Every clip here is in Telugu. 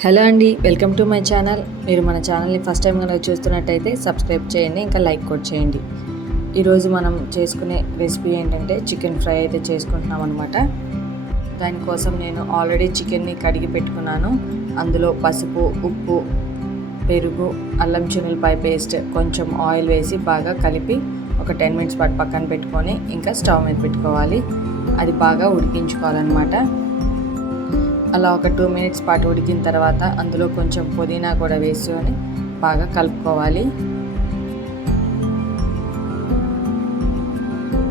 హలో అండి, వెల్కమ్ టు మై ఛానల్. మీరు మన ఛానల్ని ఫస్ట్ టైం కనుక చూస్తున్నట్టయితే సబ్స్క్రైబ్ చేయండి, ఇంకా లైక్ కూడా చేయండి. ఈరోజు మనం చేసుకునే రెసిపీ ఏంటంటే చికెన్ ఫ్రై అయితే చేసుకుంటున్నాం అనమాట. దానికోసం నేను ఆల్రెడీ చికెన్ని కడిగి పెట్టుకున్నాను. అందులో పసుపు, ఉప్పు, పెరుగు, అల్లం చిన్నులపాయ పేస్ట్, కొంచెం ఆయిల్ వేసి బాగా కలిపి ఒక 10 మినిట్స్ పాటు పక్కన పెట్టుకొని ఇంకా స్టవ్ మీద పెట్టుకోవాలి. అది బాగా ఉడికించుకోవాలన్నమాట. అలా ఒక 2 మినిట్స్ పాటు ఉడికిన తర్వాత అందులో కొంచెం పుదీనా కూడా వేసుకొని బాగా కలుపుకోవాలి.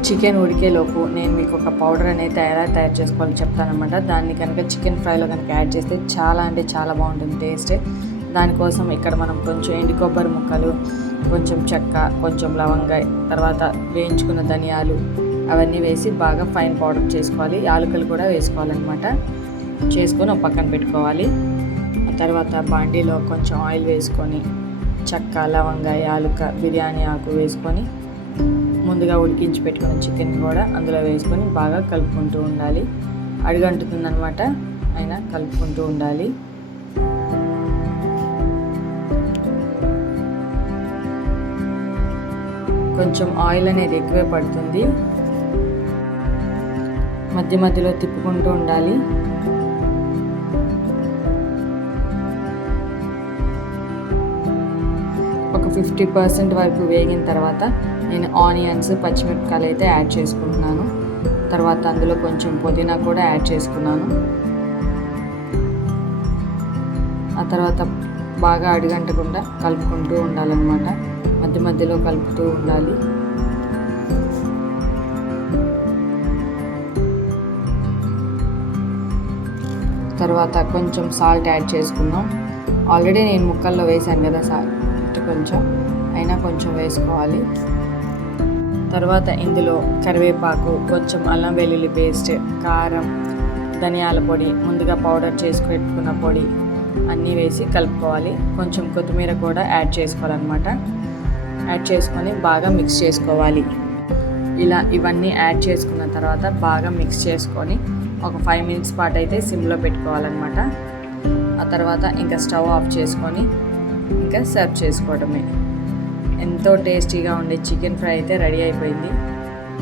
చికెన్ ఉడికేలోపు నేను మీకు ఒక పౌడర్ అనేది తయారు చేసుకోవాలని చెప్తానమాట. దాన్ని కనుక చికెన్ ఫ్రైలో కనుక యాడ్ చేస్తే చాలా అంటే చాలా బాగుంటుంది టేస్ట్. దానికోసం ఇక్కడ మనం కొంచెం ఎండు కొబ్బరి ముక్కలు, కొంచెం చెక్క, కొంచెం లవంగా, తర్వాత వేయించుకున్న ధనియాలు అవన్నీ వేసి బాగా ఫైన్ పౌడర్ చేసుకోవాలి. యాలకులు కూడా వేసుకోవాలన్నమాట. చేసుకొని ఒక పక్కన పెట్టుకోవాలి. ఆ తర్వాత బాండీలో కొంచెం ఆయిల్ వేసుకొని చెక్క, లవంగా, యాలుక, బిర్యానీ ఆకు వేసుకొని ముందుగా ఉడికించి పెట్టుకున్న చికెన్ కూడా అందులో వేసుకొని బాగా కలుపుకుంటూ ఉండాలి. అడుగంటుతుందనమాట, అయినా కలుపుకుంటూ ఉండాలి. కొంచెం ఆయిల్ అనేది ఎక్కువే పడుతుంది. మధ్య మధ్యలో తిప్పుకుంటూ ఉండాలి. ఒక 50% వరకు వేగిన తర్వాత నేను ఆనియన్స్, పచ్చిమిరపకాయలు అయితే యాడ్ చేసుకుంటున్నాను. తర్వాత అందులో కొంచెం పుదీనా కూడా యాడ్ చేసుకున్నాను. ఆ తర్వాత బాగా అడుగంటకుండా కలుపుకుంటూ ఉండాలన్నమాట. మధ్య మధ్యలో కలుపుతూ ఉండాలి. తర్వాత కొంచెం సాల్ట్ యాడ్ చేసుకుందాం. ఆల్రెడీ నేను ముక్కల్లో వేసాను కదా సాల్ట్, కొంచెం అయినా కొంచెం వేసుకోవాలి. తర్వాత ఇందులో కరివేపాకు, కొంచెం అల్లం వెల్లుల్లి పేస్ట్, కారం, ధనియాల పొడి, ముందుగా పౌడర్ చేసి పెట్టుకున్న పొడి అన్నీ వేసి కలుపుకోవాలి. కొంచెం కొత్తిమీర కూడా యాడ్ చేసుకోవాలన్నమాట. యాడ్ చేసుకొని బాగా మిక్స్ చేసుకోవాలి. ఇలా ఇవన్నీ యాడ్ చేసుకున్న తర్వాత బాగా మిక్స్ చేసుకొని ఒక 5 మినిట్స్ పాటు అయితే సిమ్లో పెట్టుకోవాలన్నమాట. ఆ తర్వాత ఇంకా స్టవ్ ఆఫ్ చేసుకొని ఇంకా సర్వ్ చేసుకోవడమే. ఎంతో టేస్టీగా ఉండే చికెన్ ఫ్రై అయితే రెడీ అయిపోయింది.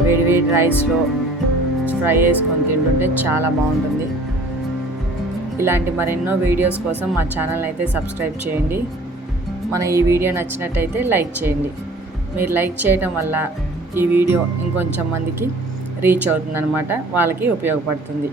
వేడివేడి రైస్లో ఫ్రై చేసుకొని తింటుంటే చాలా బాగుంటుంది. ఇలాంటి మరెన్నో వీడియోస్ కోసం మా ఛానల్ అయితే సబ్స్క్రైబ్ చేయండి. మన ఈ వీడియో నచ్చినట్టయితే లైక్ చేయండి. మీరు లైక్ చేయడం వల్ల ఈ వీడియో ఇంకొంచెం మందికి రీచ్ అవుతుందన్నమాట, వాళ్ళకి ఉపయోగపడుతుంది.